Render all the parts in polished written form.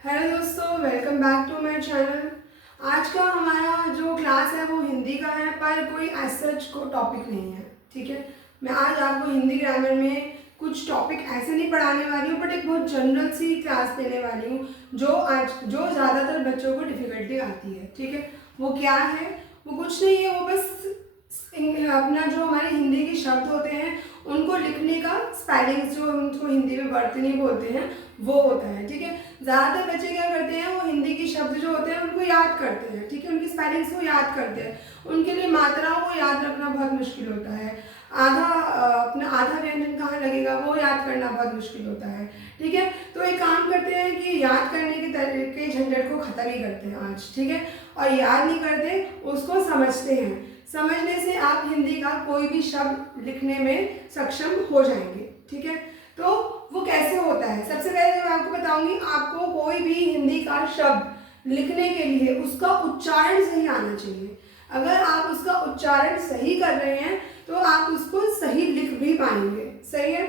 Hello दोस्तों, welcome back to my channel. आज का हमारा जो क्लास है वो हिंदी का है, पर कोई एज सच को टॉपिक नहीं है। ठीक है, मैं आज आपको हिंदी ग्रामर में कुछ टॉपिक ऐसे नहीं पढ़ाने वाली हूँ, बट एक बहुत जनरल सी क्लास देने वाली हूँ जो ज़्यादातर बच्चों को डिफ़िकल्टी आती है। ठीक है, वो क्या है? वो कुछ नहीं है, वो बस अपना जो हमारे हिंदी के शब्द होते हैं उनको लिखने का स्पेलिंग्स, जो हम उसको हिंदी में वर्तनी बोलते हैं, वो होता है। ठीक है, ज़्यादातर बच्चे क्या करते हैं, वो हिंदी के शब्द जो होते हैं उनको याद करते हैं। ठीक है, उनकी स्पेलिंग्स को याद करते हैं। उनके लिए मात्राओं को याद रखना बहुत मुश्किल होता है। अपना आधा व्यंजन कहाँ लगेगा वो याद करना बहुत मुश्किल होता है। ठीक है, तो एक काम करते हैं कि याद करने के तरीके झंझट को ख़त्म ही करते हैं आज। ठीक है, और याद नहीं करते, उसको समझते हैं। समझने से आप हिंदी का कोई भी शब्द लिखने में सक्षम हो जाएंगे। ठीक है, तो वो कैसे होता है? सबसे पहले तो मैं आपको बताऊंगी, आपको कोई भी हिंदी का शब्द लिखने के लिए उसका उच्चारण सही आना चाहिए। अगर आप उसका उच्चारण सही कर रहे हैं तो आप उसको सही लिख भी पाएंगे। सही है।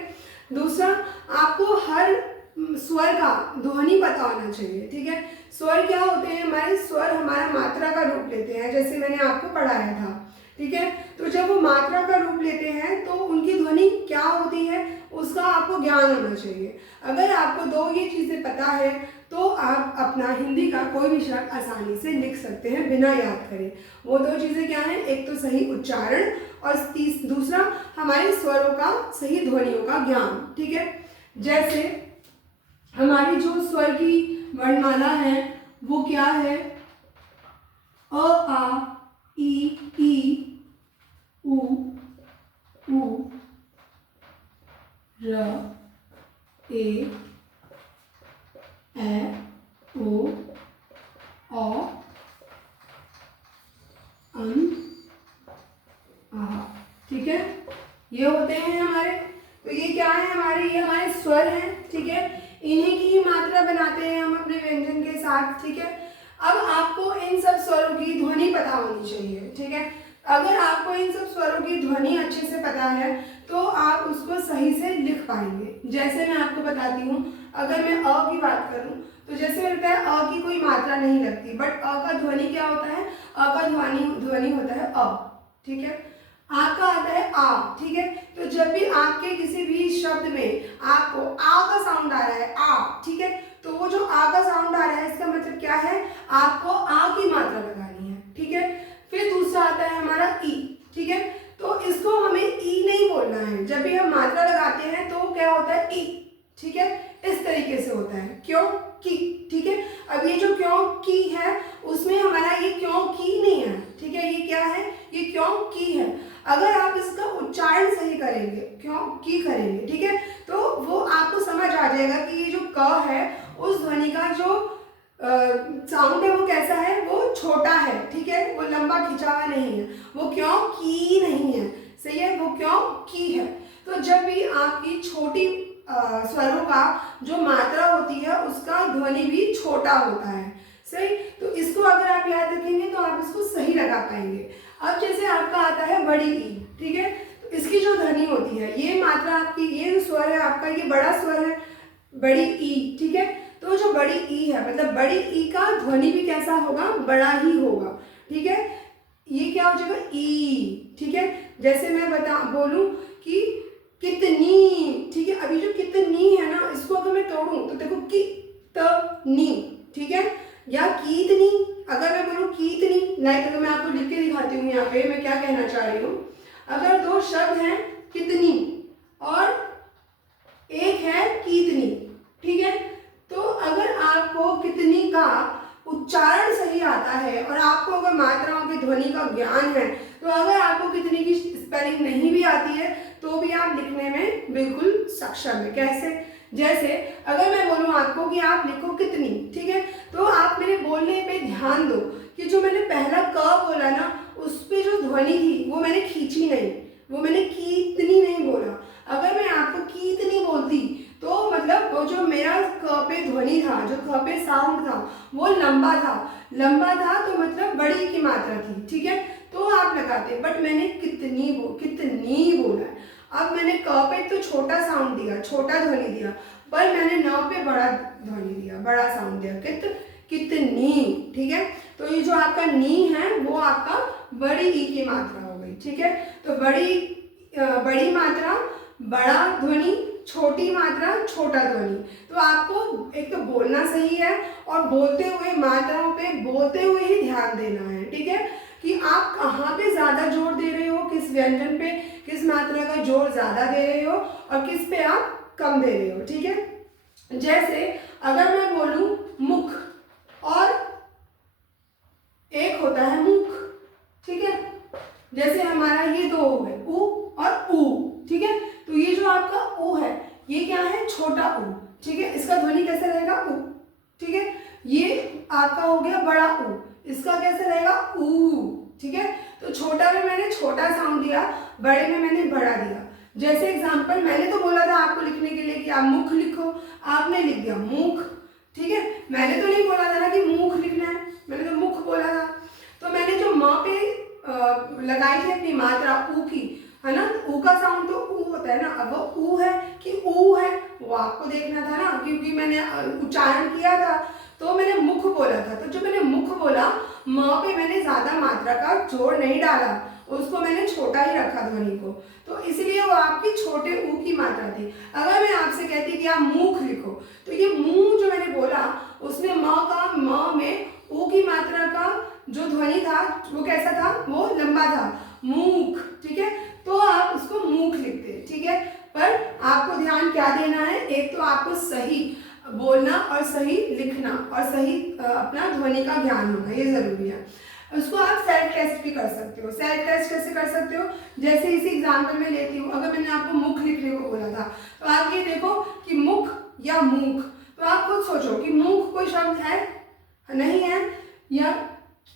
दूसरा, आपको हर स्वर का ध्वनि पता होना चाहिए। ठीक है, स्वर क्या होते हैं? हमारे स्वर हमारा मात्रा का रूप लेते हैं, जैसे मैंने आपको पढ़ाया था। ठीक है, तो जब वो मात्रा का रूप लेते हैं तो उनकी ध्वनि क्या होती है उसका आपको ज्ञान होना चाहिए। अगर आपको दो ये चीज़ें पता है तो आप अपना हिंदी का कोई भी शब्द आसानी से लिख सकते हैं बिना याद करे। वो दो चीज़ें क्या हैं? एक तो सही उच्चारण, और दूसरा हमारे स्वरों का सही ध्वनियों का ज्ञान। ठीक है, जैसे हमारी जो स्वर की वर्णमाला है वो क्या है? अ, आ, ई, उ, र, ए, ओ, अन, आ। ठीक है, ये होते हैं हमारे। तो ये क्या है हमारे? ये हमारे स्वर हैं। ठीक है, इन्हीं की ही मात्रा बनाते हैं हम अपने व्यंजन के साथ। ठीक है, अब आपको इन सब स्वरों की ध्वनि पता होनी चाहिए। ठीक है, अगर आपको इन सब स्वरों की ध्वनि अच्छे से पता है तो आप उसको सही से लिख पाएंगे। जैसे मैं आपको बताती हूँ, अगर मैं अ की बात करूँ तो जैसे लगता है अ की कोई मात्रा नहीं लगती, बट अ का ध्वनि क्या होता है? अ का ध्वनि होता है अ। ठीक है, आ का आता है आ। ठीक है, तो जब भी आपके किसी भी शब्द में आपको आ का साउंड आ रहा है, आ, ठीक है, तो वो जो आ का साउंड आ रहा है इसका मतलब क्या है? आपको आ की मात्रा लगानी है। ठीक है, फिर दूसरा आता है हमारा ई। ठीक है, तो इसको हमें ई नहीं बोलना है। जब भी हम मात्रा लगाते हैं तो क्या होता है? ई। ठीक है, इस तरीके से होता है, क्यों की। ठीक है, अब ये जो क्यों की है उसमें हमारा ये क्यों की नहीं है। ठीक है, ये क्या है? ये क्यों की है। अगर आप इसका उच्चारण सही करेंगे, क्यों की करेंगे, ठीक है, तो वो आपको समझ आ जाएगा कि ये जो क है उस ध्वनि का जो साउंड है वो कैसा है? वो छोटा है। ठीक है, वो लंबा खिंचा हुआ नहीं है, वो क्यों की नहीं है। सही है, वो क्यों की है। तो जब भी आपकी छोटी स्वरों का जो मात्रा होती है उसका ध्वनि भी छोटा होता है। सही, तो इसको अगर आप याद रखेंगे तो आप इसको सही लगा पाएंगे। अब जैसे आपका आता है बड़ी ई। ठीक है, तो इसकी जो ध्वनि होती है, ये मात्रा आपकी, ये जो स्वर है आपका, ये बड़ा स्वर है, बड़ी ई। ठीक है, तो जो बड़ी ई है मतलब बड़ी ई का ध्वनि भी कैसा होगा? बड़ा ही होगा। ठीक है, ये क्या हो जाएगा? ई। ठीक है, जैसे मैं बोलूं कि कितनी। ठीक है, अभी जो कितनी है ना, इसको अगर मैं तोड़ूं तो देखो कितनी। ठीक है, या कीतनी। अगर मैं बोलूं कीतनी, लाइक अगर मैं आपको लिख के दिखाती हूँ यहाँ पे मैं क्या कहना चाह रही हूँ। अगर दो शब्द हैं कितनी और एक है कीतनी, ठीक है, तो अगर आपको कितनी का उच्चारण सही आता है और आपको अगर मात्राओं की ध्वनि का ज्ञान है, तो अगर आपको कितनी की स्पेलिंग नहीं भी आती है तो भी आप लिखने में बिल्कुल सक्षम है। कैसे? जैसे अगर मैं बोलूँ आपको कि आप लिखो कितनी, ठीक है, तो आप मेरे बोलने पे ध्यान दो कि जो मैंने पहला क बोला ना, उस पे जो ध्वनि थी वो मैंने खींची नहीं, वो मैंने कीतनी नहीं बोला। अगर मैं आपको कीतनी बोलती तो मतलब वो जो मेरा क पे ध्वनि था, जो क पे साउंड था, वो लंबा था। लंबा था तो मतलब बड़ी की मात्रा थी। ठीक है, तो आप लगाते, बट मैंने कितनी बोला है। अब मैंने क पे तो छोटा साउंड दिया, छोटा ध्वनि दिया, पर मैंने न पे बड़ा ध्वनि दिया, बड़ा साउंड दिया, कितनी। ठीक है, तो ये जो आपका नी है वो आपका बड़ी ई की मात्रा हो गई। ठीक है, तो बड़ी मात्रा बड़ा ध्वनि, छोटी मात्रा छोटा ध्वनि। तो आपको एक तो बोलना सही है और बोलते हुए मात्राओं पे बोलते हुए ही ध्यान देना है। ठीक है, कि आप कहाँ पे ज़्यादा जोर दे रहे हो, किस व्यंजन पे किस मात्रा का जोर ज़्यादा दे रहे हो और किस पे आप कम दे रहे हो। ठीक है, जैसे अगर मैं बोलूँ मुख और एक होता है मुख। ठीक है, जैसे हमारा ये दो हो गए, उ और ऊ। ठीक है, तो ये जो आपका ऊ है ये क्या है, छोटा ऊ। ठीक है, इसका ध्वनि कैसे रहेगा, ऊ। ठीक है, ये आपका हो गया बड़ा ऊ, इसका कैसे रहेगा, ऊ। ठीक है, तो छोटा में मैंने छोटा साउंड दिया, बड़े में मैंने बड़ा दिया। जैसे एग्जांपल मैंने तो बोला था आपको लिखने के लिए कि आप मुख लिखो, आपने लिख दिया मुख। ठीक है, मैंने तो नहीं बोला था ना कि मुख लिखना है, मैंने तो मुख बोला था। तो मैंने जो म पे लगाई थी अपनी मात्रा ऊ की, है ना, ऊ का साउंड तो ऊ होता है ना, अब वो ऊ है कि ऊ है वो आपको देखना था ना, क्योंकि मैंने उच्चारण किया था तो मैंने मुख बोला था। तो जो मैंने मुख बोला, म पे मैंने ज्यादा मात्रा का जोर नहीं डाला, उसको मैंने छोटा ही रखा ध्वनि को, तो इसलिए वो आपकी छोटे ऊ की मात्रा थी। अगर मैं आपसे कहती कि आप मुख लिखो, तो ये मुंह जो मैंने बोला उसमें म में ऊ की मात्रा का जो ध्वनि था वो कैसा था, वो लंबा था, मूख। ठीक है, तो आप उसको मूख लिखते। ठीक है, पर आपको ध्यान क्या देना है, एक तो आपको सही बोलना और सही लिखना और सही अपना ध्वनि का ज्ञान होना, ये जरूरी है। उसको आप सेल्फ टेस्ट भी कर सकते हो। सेल्फ टेस्ट कैसे कर सकते हो, जैसे इसी एग्जाम्पल में लेती हूँ, अगर मैंने आपको मुख लिखने को बोला था तो आप ये देखो कि मुख या मूख, तो आप खुद सोचो कि मूख कोई शब्द है, नहीं है, या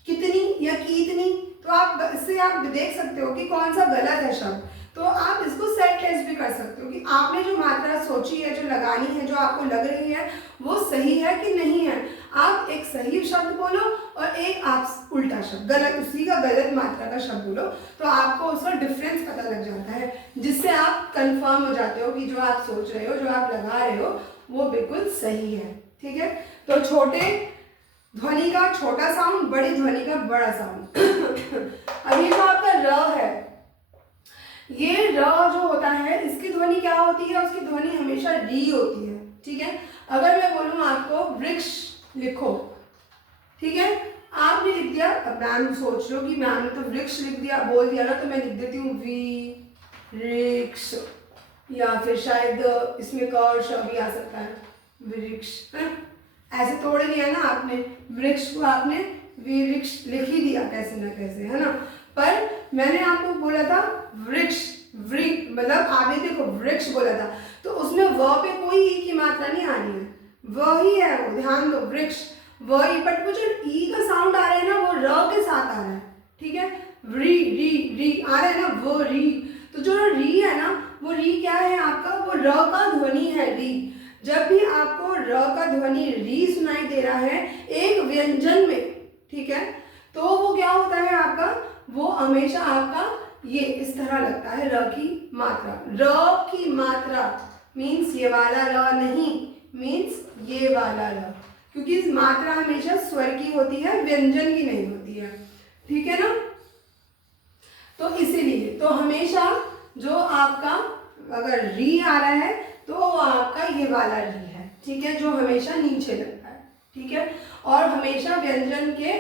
कितनी या कीतनी, तो आप इससे आप देख सकते हो कि कौन सा गलत है शब्द। तो आप इसको सेल्फ टेस्ट भी कर सकते हो कि आपने जो मात्रा सोची है, जो लगानी है, जो आपको लग रही है वो सही है कि नहीं है। आप एक सही शब्द बोलो और एक आप उल्टा शब्द, गलत, उसी का गलत मात्रा का शब्द बोलो, तो आपको उसका डिफरेंस पता लग जाता है, जिससे आप कंफर्म हो जाते हो कि जो आप सोच रहे हो, जो आप लगा रहे हो वो बिल्कुल सही है। ठीक है, तो छोटे ध्वनि का छोटा साउंड, बड़ी ध्वनि का बड़ा साउंड। अब ये जो आपका र है, ये र जो होता है इसकी ध्वनि क्या होती है, उसकी ध्वनि हमेशा री होती है। ठीक है, अगर मैं बोलूँ आपको वृक्ष लिखो, ठीक है, आपने लिख दिया, अब मैम सोच लो कि मैम ने तो वृक्ष लिख दिया, बोल दिया ना, तो मैं लिख देती हूँ वृक्ष, या फिर शायद इसमें क और श भी आ सकता है, वृक्ष। ऐसे तोड़ दिया ना आपने, वृक्ष को आपने वृक्ष लिख ही दिया कैसे ना कैसे, है ना। पर मैंने आपको बोला था वृक्ष, मतलब आपने देखो वृक्ष बोला था, तो उसमें व पे कोई ई की मात्रा नहीं आ रही है, व ही है वो, ध्यान दो, वृक्ष व ही, बट वो जो ई का साउंड आ रहा है ना वो र के साथ आ रहा है। ठीक है, री री री आ रहा है ना, वो री, तो जो री है ना वो री क्या है आपका, वो र का ध्वनि है, री। जब भी आपको र का ध्वनि री सुनाई दे रहा है एक व्यंजन में, ठीक है, तो वो क्या होता है आपका, वो हमेशा आपका ये इस तरह लगता है, र की मात्रा। र की मात्रा मीन्स ये वाला र नहीं, मीन्स ये वाला र, क्योंकि इस मात्रा हमेशा स्वर की होती है, व्यंजन की नहीं होती है। ठीक है ना, तो इसीलिए तो हमेशा जो आपका अगर री आ रहा है तो आपका ये वाला री है। ठीक है, जो हमेशा नीचे लगता है। ठीक है, और हमेशा व्यंजन के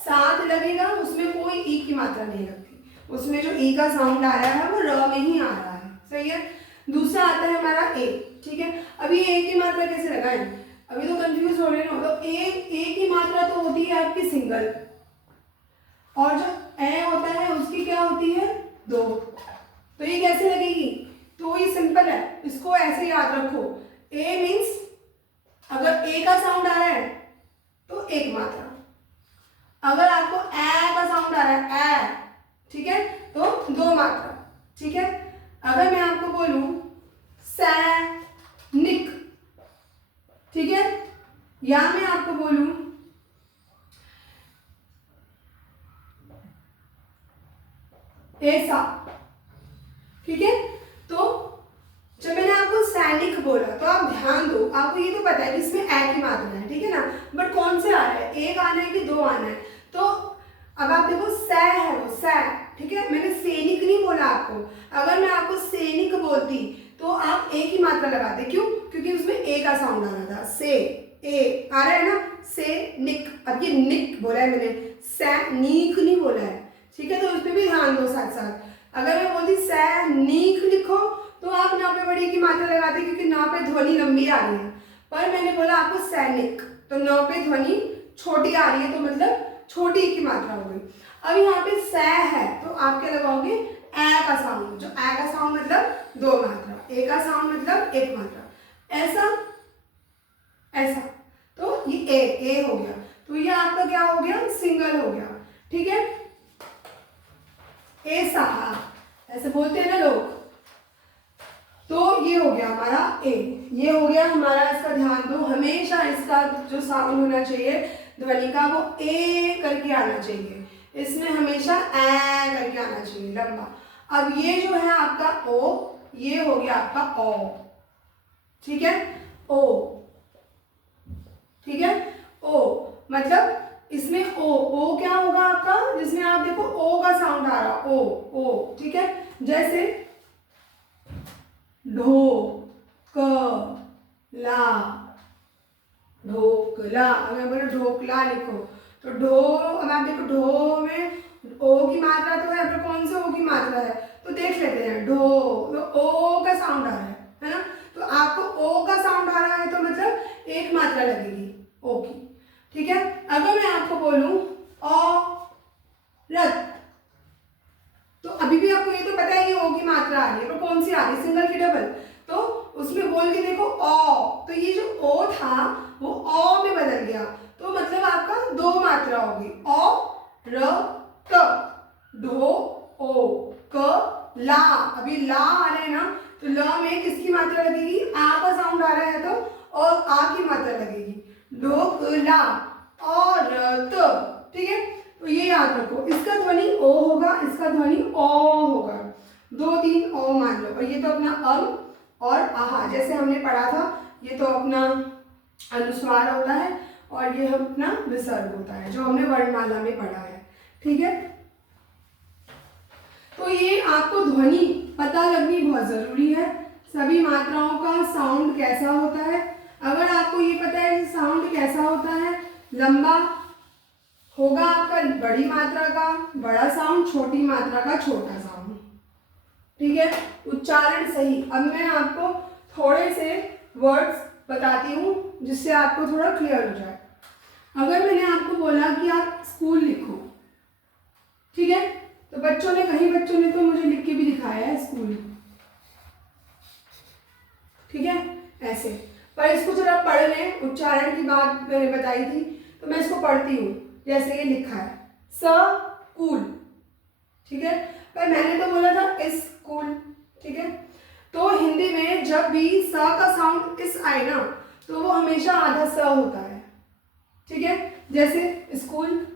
साथ लगेगा, उसमें कोई ई की मात्रा नहीं लगती, उसमें जो ई का साउंड आ रहा है वो र में ही आ रहा है। सही है, दूसरा आता है हमारा ए। ठीक है, अभी ए की मात्रा कैसे लगाएं, अभी तो कंफ्यूज हो रहे हो। तो ए की मात्रा तो होती है आपकी सिंगल, और जो ए होता है उसकी क्या होती है, दो। तो ये कैसे लगेगी, तो ये सिंपल है, इसको ऐसे याद रखो, ए मीन्स अगर ए का साउंड आ रहा है तो एक मात्रा, अगर आपको ए का साउंड आ रहा है ए, ठीक है, तो दो मात्रा। ठीक है, अगर मैं आपको बोलूं सैनिक, ठीक है, या मैं आपको बोलूं ऐसा, ठीक है, तो जब मैंने आपको सैनिक बोला तो आप ध्यान दो, आपको ये तो पता है कि इसमें ए की मात्रा है, ठीक है ना, बट कौन से आ रहा है, एक आना है कि दो आना है। तो अब आप देखो स है वो स, ठीक है, मैंने सैनिक नहीं बोला आपको। अगर मैं आपको सैनिक बोलती तो आप ए की मात्रा लगाते, क्यों, क्योंकि उसमें ए का साउंड आ रहा था, से ए आ रहा है ना, से निक। अब ये निक बोला है मैंने, सैनिक नहीं बोला है, ठीक है, तो उस पर भी ध्यान दो साथ साथ। अगर मैं बोलती सैनिक लिखो तो आप ना पे बड़ी की मात्रा लगाते, क्योंकि ना पे ध्वनि लंबी आ रही है, पर मैंने बोला आपको सैनिक तो ना पे ध्वनि छोटी आ रही है, तो मतलब छोटी की मात्रा हो गई। अब यहाँ पे स है तो आप क्या लगाओगे, ए का साउंड, जो ए का साउंड मतलब दो मात्रा, ए का साउंड मतलब एक मात्रा, ऐसा ऐसा, तो ये ए हो गया, तो ये आपका क्या हो गया, सिंगल हो गया, ठीक है। ऐसा ऐसे बोलते हैं ना लोग, तो ये हो गया हमारा ए, ये हो गया हमारा, इसका ध्यान दो, हमेशा इसका जो साउंड होना चाहिए ध्वनि का वो ए करके आना चाहिए, इसमें हमेशा ए करके आना चाहिए लंबा। अब ये जो है आपका ओ, ये हो गया आपका ओ, ठीक है, ओ, ठीक है, ओ मतलब इसमें ओ क्या होगा आपका, जिसमें आप देखो ओ का साउंड आ रहा, ओ, ठीक है, जैसे ढोकला, ढोकला, अगर बोले ढोकला लिखो तो ढो, अब आप देखो ढो में ओ की मात्रा तो है, पर कौन से ओ की मात्रा है, तो देख लेते हैं, ढो तो ओ का साउंड आ रहा है ना, तो आपको ओ का साउंड आ रहा है तो मतलब एक मात्रा लगेगी ओ की, ठीक है। अगर मैं आपको बोलूं औरत, तो अभी भी आपको ये तो पता है कि ओ की मात्रा आ रही है, पर कौन सी आ रही है, सिंगल की डबल, तो उसमें बोल के देखो ओ, तो ये जो ओ था वो ओ में बदल गया, तो मतलब आपका दो मात्रा होगी, ओ र क, ढो ओ क ला, अभी ला आ रहे हैं ना, तो ल में किसकी मात्रा लगेगी, आ का साउंड आ रहा है तो, और आ की मात्रा लगेगी, ढोकला औरत, ठीक है, तो ये याद रखो, इसका ध्वनि ओ होगा, इसका ध्वनि ओ होगा, दो तीन ओ मान लो, और ये तो अपना अम और आहा, जैसे हमने पढ़ा था, ये तो अपना अनुस्वार होता है और ये अपना विसर्ग होता है, जो हमने वर्णमाला में पढ़ा है, ठीक है। तो ये आपको ध्वनि पता लगनी बहुत जरूरी है, सभी मात्राओं का साउंड कैसा होता है। अगर आपको ये पता है कि साउंड कैसा होता है, लंबा होगा आपका बड़ी मात्रा का बड़ा साउंड, छोटी मात्रा का छोटा साउंड, ठीक है, उच्चारण सही। अब मैं आपको थोड़े से वर्ड्स बताती हूँ जिससे आपको थोड़ा क्लियर हो जाए। अगर मैंने आपको बोला कि आप स्कूल लिखो, ठीक है, तो कई बच्चों ने तो मुझे लिख के भी दिखाया है स्कूल, ठीक है, ऐसे, पर इसको जरा पढ़ लें, उच्चारण की बात मैंने बताई थी तो मैं इसको पढ़ती हूँ, जैसे ये लिखा है स्कूल, ठीक है, पर मैंने तो बोला था स्कूल, ठीक है, तो हिंदी में जब भी स का साउंड इस आए ना तो वो हमेशा आधा स होता है, ठीक है, जैसे स्कूल,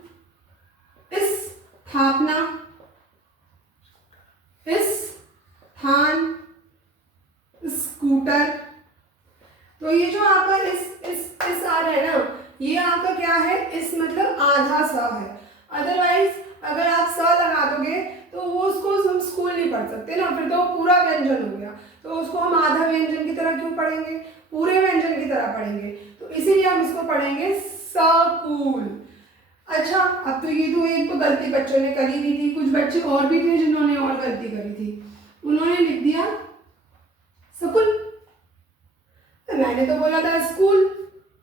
स्थापना, स्थान, स्कूटर, तो ये जो आपका इस आ रहा है ना, ये आपका क्या है, इस मतलब आधा स है। अदरवाइज अगर आप स लगा दोगे तो वो उसको हम स्कूल नहीं पढ़ सकते ना, फिर तो पूरा व्यंजन हो गया, तो उसको हम आधा व्यंजन की तरह क्यों पढ़ेंगे, पूरे व्यंजन की तरह पढ़ेंगे, तो इसीलिए हम इसको पढ़ेंगे स्कूल। अच्छा, अब तो ये तो एक तो गलती बच्चों ने करी दी थी, कुछ बच्चे और भी थे जिन्होंने और गलती करी थी, उन्होंने लिख दिया स्कूल, मैंने तो बोला था स्कूल,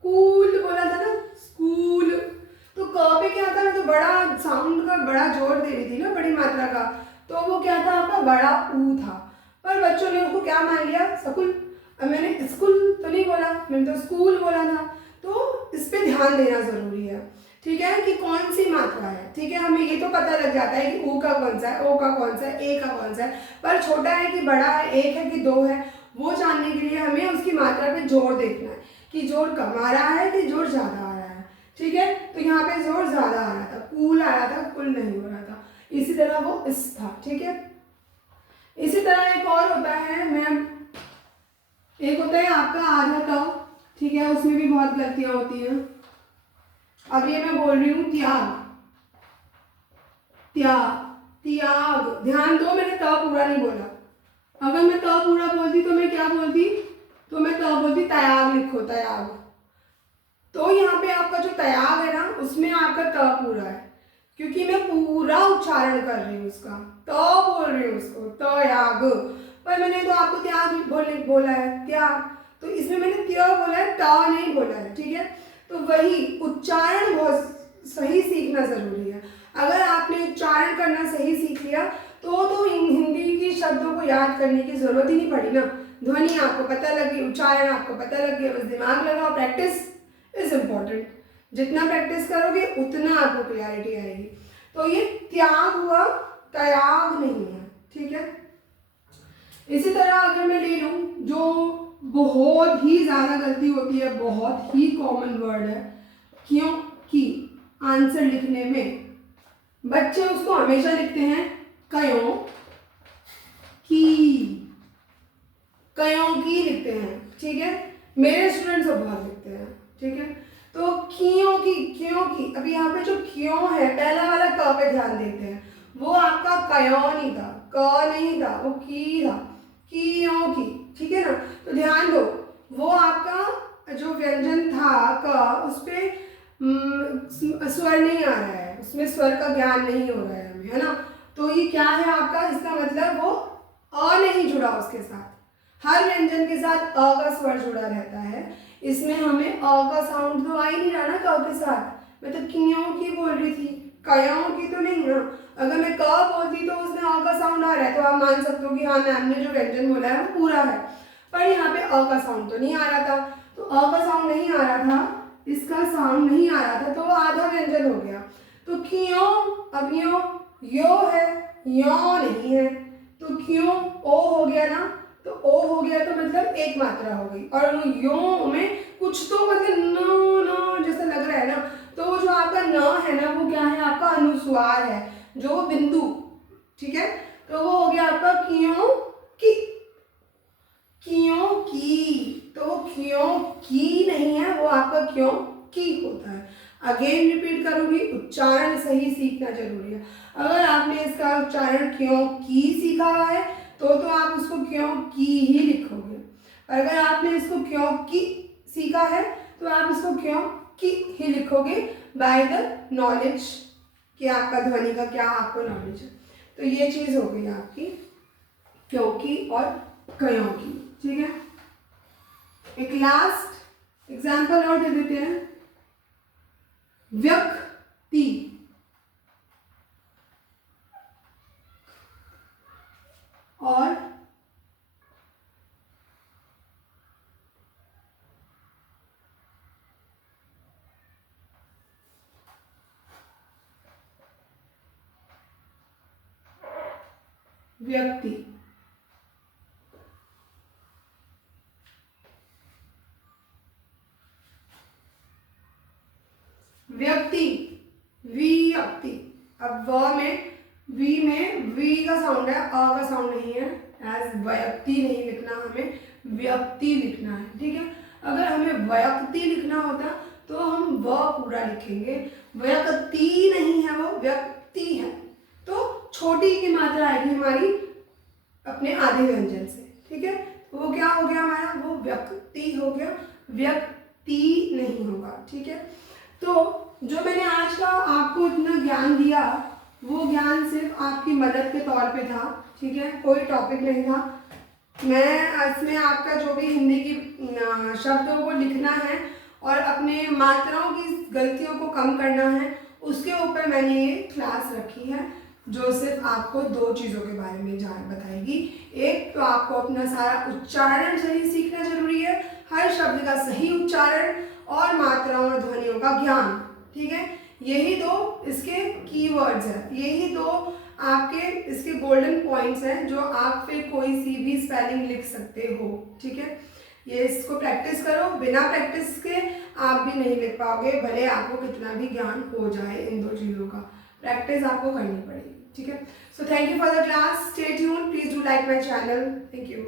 कूल बोला था ना, स्कूल, तो क पे क्या था, तो बड़ा साउंड का बड़ा जोर दे रही थी ना, बड़ी मात्रा का, तो वो क्या था आपका बड़ा ऊ था, पर बच्चों ने उसको क्या मान लिया, स्कूल। अब मैंने स्कूल तो नहीं बोला, मैंने तो स्कूल बोला था, तो इस पे ध्यान देना जरूरी है, ठीक है, कि कौन सी मात्रा है, ठीक है, हमें ये तो पता लग जाता है कि ऊ का कौन सा है, ओ का कौन सा है, ए का कौन सा है, पर छोटा है कि बड़ा है, एक है कि दो है, वो जानने के लिए हमें उसकी मात्रा पे जोर देखना है कि जोर कम आ रहा है कि जोर ज्यादा आ रहा है, ठीक है, तो यहाँ पे जोर ज्यादा आ रहा था, कूल आ रहा था, कुल नहीं हो रहा था, इसी तरह वो इस था, ठीक है। इसी तरह एक और होता है, मैं एक होता है आपका आधा त, ठीक है, उसमें भी बहुत गलतियां होती हैं। अब ये मैं बोल रही हूँ त्याग, त्याग, त्याग, ध्यान दो, मैंने त पूरा नहीं बोला। अगर मैं त पूरा बोलती तो मैं क्या बोलती, तो मैं त बोलती त्याग, लिखो त्याग। तो यहाँ पे आपका जो त्याग है ना, उसमें आपका त पूरा है, क्योंकि मैं पूरा उच्चारण कर रही हूँ उसका, त बोल रही हूँ उसको, त्याग। पर मैंने तो आपको त्याग बोला है, त्याग, तो इसमें मैंने त्य बोला है, त नहीं बोला है, ठीक है। तो वही उच्चारण बहुत सही सीखना जरूरी है। अगर आपने उच्चारण करना सही सीख लिया तो हिंदी की शब्दों को याद करने की जरूरत ही नहीं पड़ी ना। ध्वनि आपको पता लग गई, उच्चारण आपको पता लग गया, बस दिमाग लगाओ। प्रैक्टिस इज इम्पोर्टेंट, जितना प्रैक्टिस करोगे उतना आपको क्लियरिटी आएगी। तो ये त्याग हुआ, त्याग नहीं है, ठीक है। इसी तरह अगर मैं ले लूं, जो बहुत ही ज्यादा गलती होती है, बहुत ही कॉमन वर्ड है, क्योंकि आंसर लिखने में बच्चे उसको हमेशा लिखते हैं कयों की, कयों की लिखते हैं, ठीक है। मेरे स्टूडेंट्स बहुत लिखते हैं, ठीक है। तो क्यों की, क्यों की, अभी यहाँ पे जो क्यों है, पहला वाला क पे ध्यान देते हैं, वो आपका कयों नहीं था, क नहीं था, वो की था, क्यों की, ठीक है ना। तो ध्यान दो, वो आपका जो व्यंजन था क, उस पे स्वर नहीं आ रहा है, उसमें स्वर का ज्ञान नहीं हो रहा है हमें, है ना। तो ये क्या है आपका, इसका मतलब वो अ नहीं जुड़ा उसके साथ। हर व्यंजन के साथ अ का स्वर जुड़ा रहता है, इसमें हमें अ का साउंड तो आ ही नहीं रहा ना क के साथ। मैं तो क्यों की बोल रही थी, कयों की तो नहीं ना। अगर मैं क बोलती तो उसमें अ का साउंड आ रहा है, तो आप मान सकते हो कि हाँ मैम ने जो व्यंजन बोला है वो पूरा है। पर यहाँ पे अ का साउंड तो नहीं आ रहा था, तो अ का साउंड नहीं आ रहा था, इसका साउंड नहीं आ रहा था, तो वो आधा व्यंजन हो गया। तो क्यों, अब यो है, यो नहीं है, तो क्यों ओ हो गया ना, तो ओ हो गया तो मतलब एक मात्रा हो गई, और यो में कुछ तो मतलब न न जैसा लग रहा है ना, तो वो जो आपका न है ना, वो क्या है, आपका अनुस्वार है, जो बिंदु, ठीक है। तो वो हो गया आपका क्यों की, क्यों की, तो क्यों की नहीं है, वो आपका क्यों की होता है। अगेन रिपीट करूंगी, उच्चारण सही सीखना जरूरी है। अगर आपने इसका उच्चारण क्यों की सीखा हुआ है तो आप उसको क्यों की ही लिखोगे। अगर आपने इसको क्यों की सीखा है तो आप इसको क्यों की ही लिखोगे, बाय द नॉलेज कि आपका ध्वनि का क्या आपको नॉलेज है। तो ये चीज हो गई आपकी क्योंकि और कयों की, ठीक है। एक लास्ट एग्जाम्पल और दे देते हैं, व्यक्ति, और व्यक्ति, व्यक्ति, व्यक्ति। अब व में, वी में वी का साउंड है, अ का साउंड नहीं है, एज व्यक्ति नहीं लिखना, हमें व्यक्ति लिखना है, ठीक है। अगर हमें व्यक्ति लिखना होता तो हम व पूरा लिखेंगे, व्यक्ति नहीं है, वो व्यक्ति है, तो छोटी की मात्रा आएगी हमारी अपने आधे व्यंजन से, ठीक है। तो वो क्या हो गया हमारा, वो व्यक्ति हो गया, व्यक्ति नहीं होगा, ठीक है। तो जो मैंने आज का आपको इतना ज्ञान दिया, वो ज्ञान सिर्फ आपकी मदद के तौर पे था, ठीक है, कोई टॉपिक नहीं था। मैं इसमें आपका जो भी हिंदी की शब्दों को लिखना है और अपने मात्राओं की गलतियों को कम करना है, उसके ऊपर मैंने ये क्लास रखी है, जो सिर्फ आपको दो चीज़ों के बारे में जान बताएगी। एक तो आपको अपना सारा उच्चारण सही सीखना जरूरी है, हर शब्द का सही उच्चारण और मात्राओं और ध्वनियों का ज्ञान, ठीक है। यही दो इसके कीवर्ड्स हैं, यही दो आपके इसके गोल्डन पॉइंट्स हैं, जो आप फिर कोई सी भी स्पेलिंग लिख सकते हो, ठीक है। ये इसको प्रैक्टिस करो, बिना प्रैक्टिस के आप भी नहीं लिख पाओगे, भले आपको कितना भी ज्ञान हो जाए इन दो चीज़ों का, प्रैक्टिस आपको करनी पड़ेगी, ठीक है। So thank you for the class, stay tuned, please do like my channel, thank you.